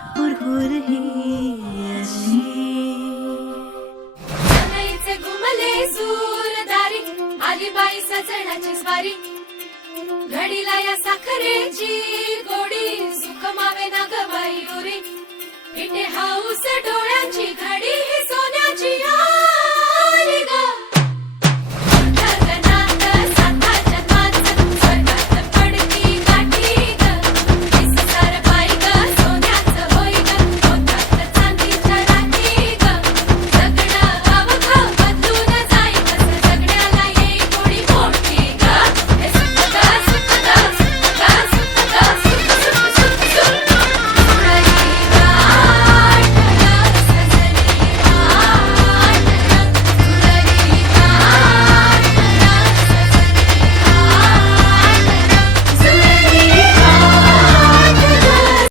हुरहुर ही अशी घुमले सूरदारी आली बाई सजणाची स्वारी. घडीला या साखरेची गोडी सुखमावे ना ग बाई उरी. इथे हाऊस डोळ्याची